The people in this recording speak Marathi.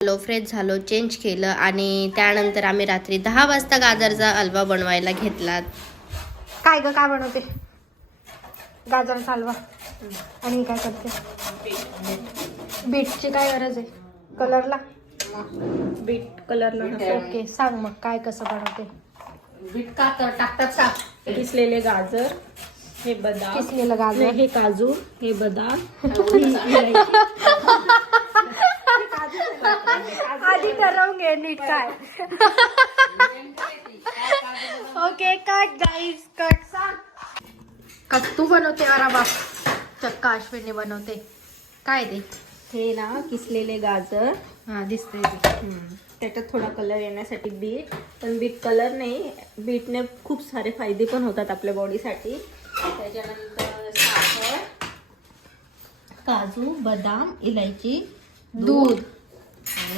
फ्रेश झालो, चेंज केलं आणि त्यानंतर आम्ही रात्री 10 वाजता गाजरचा हलवा बनवायला घेतला. काय ग, काय बनवते? गाजरचा हलवा. आणि काय करते? बीटची काय गरज आहे कलरला? बीट कलरला. ओके, सांग मग काय कसं बनवते? बीट का टाकतात का? किसलेले गाजर, हे बदाम, किसलेलं गाजर, हे काजू, हे बदाम, आधी ठरवून घे नीट काय. Okay, cut guys, cut. सांग कट. तू बनवते? अरे बाप, चक्का अश्विनी बनवते. काय ते? हे ना किसलेले गाजर. हा, दिसतंय. त्याच्यात थोडा कलर येण्यासाठी बीट, पण बीट कलर नाही, बीटने खूप सारे फायदे पण होतात आपल्या बॉडीसाठी. त्याच्यानंतर साखर, काजू, बदाम, इलायची, दूध